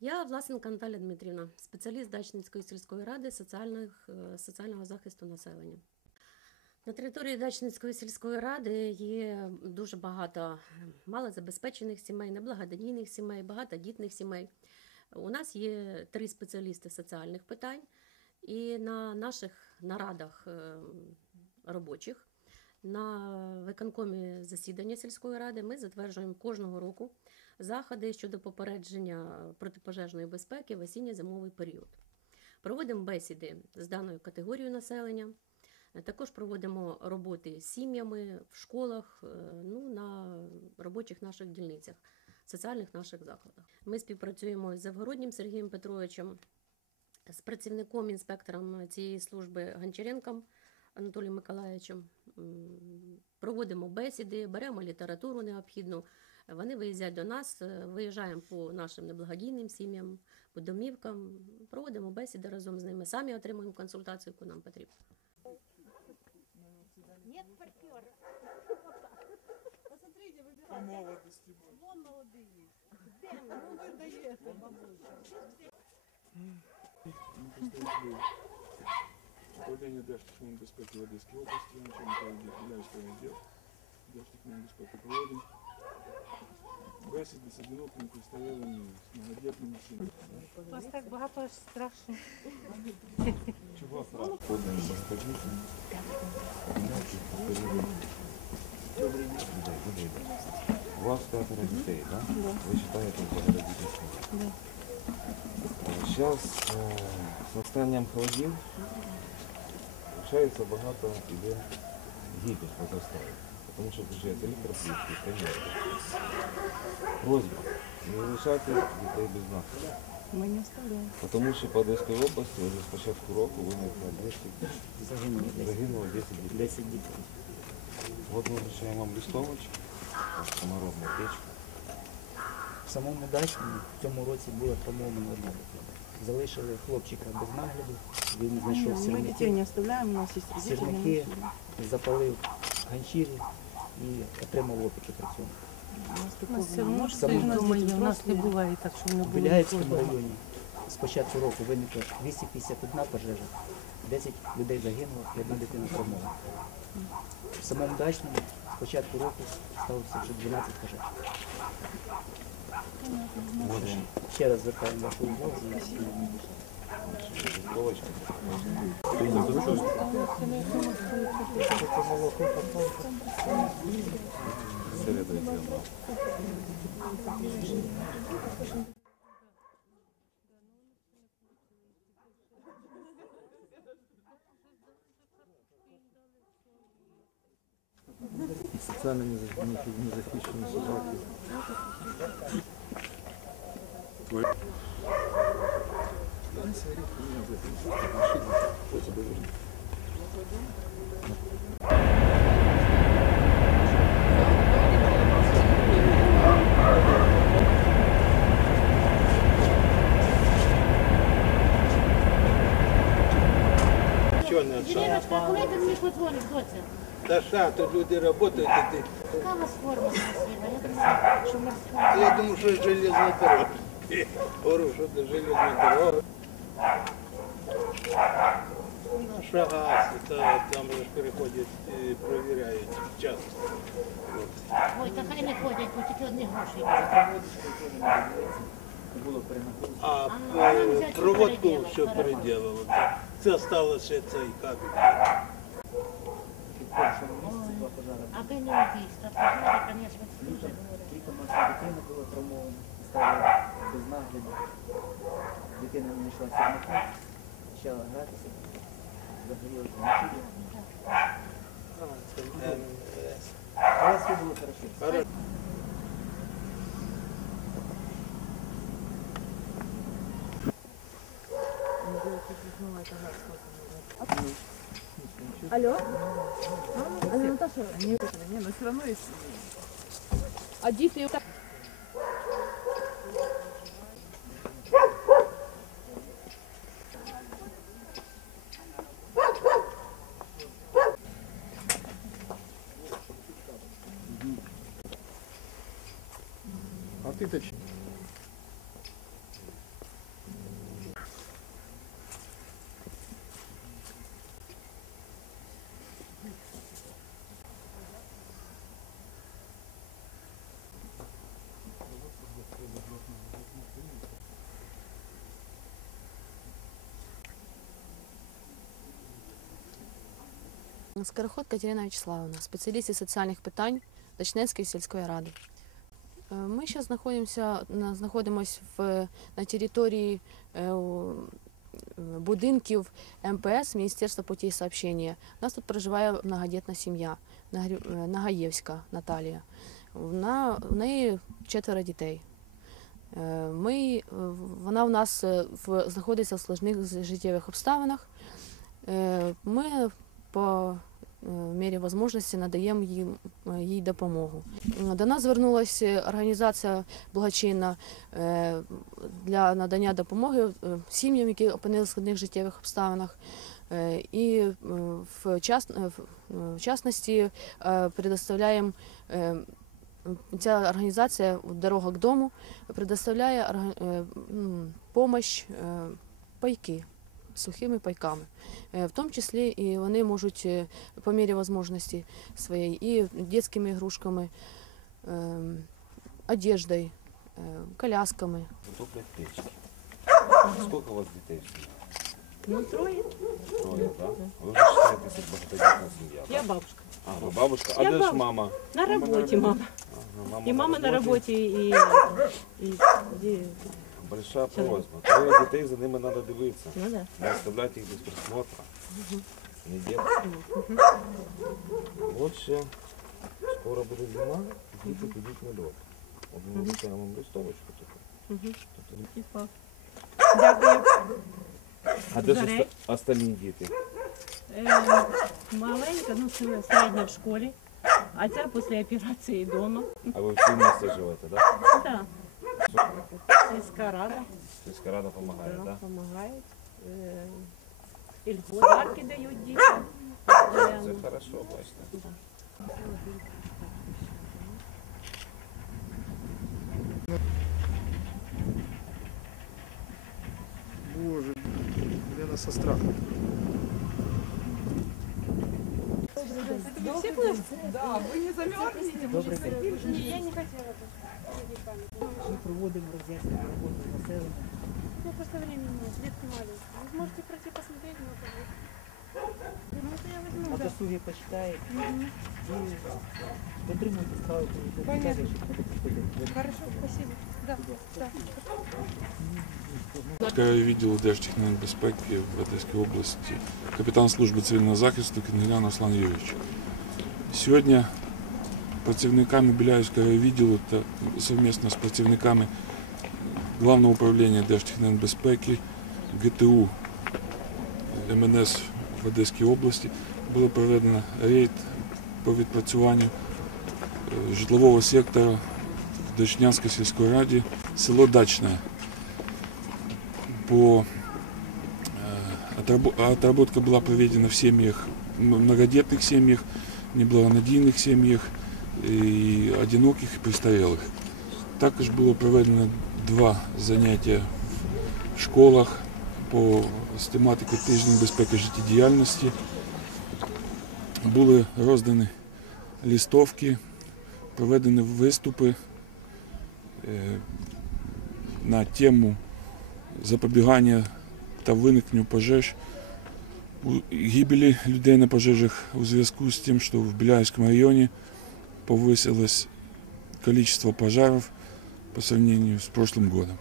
Я Власенка Наталя Дмитрівна, спеціаліст Дачницької сільської ради соціальних, е, соціального захисту населення. На території Дачницької сільської ради є дуже багато малозабезпечених сімей, неблагодійних сімей, багатодітних сімей. У нас є три спеціалісти соціальних питань, і на наших нарадах е, робочих на виконкомі засідання сільської ради ми затверджуємо кожного року заходи щодо попередження протипожежної безпеки в осінньо-зимовий період. Проводимо бесіди з даною категорією населення. Також проводимо роботи з сім'ями в школах, е, ну, на робочих наших дільницях, соціальних наших закладах. Ми співпрацюємо з Завгороднім Сергієм Петровичем, з працівником інспектором цієї служби Гончаренком Анатолієм Миколаївичем. Проводимо бесіди, беремо літературу необхідну. Вони виїздять до нас, е, виїжджаємо по нашим неблагодійним сім'ям, по домівкам, проводимо бесіди разом з ними, самі отримуємо консультацію, яку нам потрібно. Нет партнера. Посмотрите, выбирайте. По молодости будет. Вон молодые. Где? Ну вы даете, бабуля. Управління Держтехнічної безпеки в Одеській області, начальник Ділянського відділу Держтехнічної безпеки проводимо бесіди з одинокими представленими з многодітними. У вас так багато аж страшно. Чого страшно? У вас пятеро детей, да? Вы считаете загородить семью? Сейчас с настанням холодів получается багато іде гибель возрастає, потому что приезжают электроплитки, конвейеры. Просьба, не лишайте дітей без нагляду. Ми не оставляємо. Потому що по Одеській області вже з початку року виникло 200, загинуло 10 дітей. 10 дітей. Вот ми вручаємо вам листовочку, саморобну печку. В самому дачному в цьому році було травмовано одна дитина. Залишили хлопчика без нагляду, він знайшов Мы детей сірники, не оставляем, у нас есть родители. сірники, запалив ганчірі і отримав опіки при цьому. У нас такого у нас не буває так, що не було. Біляївському нікого. районі з початку року виникло 251 пожежа, 10 людей загинуло і одна дитина травмована. В самому дачному з початку року сталося вже 12 пожеж. Ще раз звертаємо вашу увагу. Социально не захищенные собаки. Чого не відшав? Іриночка, коли ти мені подзвониш, доця? Та ша, тут люди працюють, а ти. Яка у вас форма красива? Я думаю, що морська. Я думаю, що железна дорога. Говорю, що це железна дорога. Наша газ, это там же переходять і перевіряють час. Ой, та хай не ходять, бо тільки одні гроші. А е, проводку все переділили. Це сталося цей кабель. Алло? Алло, Наташа? Нет, не, но все равно есть. А дети... тисяч. Скороход Катерина Вячеславовна, спеціаліст із соціальних питань Дочнецької сільської ради. Е, Ми зараз знаходимося на знаходимось в на території е, е, будинків МПС Міністерства путей сообщення. У нас тут проживає многодітна сім'я Нагаєвська Наталія. Вона в неї четверо дітей. Ми, вона в нас в, знаходиться в складних життєвих обставинах. Ми по е, мірі можливості надаємо їм е, їй допомогу. До нас звернулася організація благочинна е, для надання допомоги сім'ям, які опинилися в складних життєвих обставинах. І в, час, в- частності предоставляємо ця організація дорога к дому предоставляє е, пайки сухими пайками. Е, В тому числі і вони можуть е, по мірі можливості своєї і дитячими ігрушками, е, одеждою, е, колясками. Затоплять печки. Сколько у вас детей? в? Ну, троє. Трое, да? Вы же считаетесь как багатодетная семья, Я бабушка. А, вы бабушка? А де ж мама? На роботі мама. Ага, мама І мама на роботі, і, і, і Большая просьба. Троє дітей, за ними треба дивитися. ну да. Не оставляйте їх без присмотра. Не делать. Вот ще скоро буде зима, діти підуть на льот. От ми вручаємо вам листовочку таку. Тут- Типа. Дякую. А де ж Зарей. оста- остальні діти? Е, маленька, ну це середня в школі. А ця після операції вдома. А ви всі місце живете, так? Так. Сільська рада Сільська рада допомагає, так? допомагають. Е, і подарки дають дітям. Е, Це хорошо, бачите. Боже, Лена со страхом. Добрий день. Ми проводимо роз'яснення роботи з населенням. Ну, просто времени нет, детки маленькие. Вы можете пройти посмотреть, но это будет. Ну, это я возьму, На да. досугі почитаєте і дотримуйте справи про Хорошо, спасибо. Да, да. Керую відділу Держтехногенбезпеки в Одеській області, капітан служби цивільного захисту Кінгелян Руслан Юрійович. Сьогодні працівниками Біляївського відділу та совмісно з працівниками Главного управління Держтехногенбезпеки ГТУ МНС в Одеській області було проведено рейд по відпрацюванню е, житлового сектора в Дачнянській сільській раді, село Дачне по э, отрабо- отработка была проведена в семьях, м- многодетных семьях, неблагонадійних сім'ях і одиноких і престарілих. Також було проведено два заняття в школах по з тематикою тижня безпеки життєдіяльності. Були роздані листовки, проведені виступи е, на тему запобігання та виникненню пожеж, гибелі людей на пожежах у зв'язку з тим, що в Біляївському районі повысилось количество пожаров по сравнению с прошлым годом.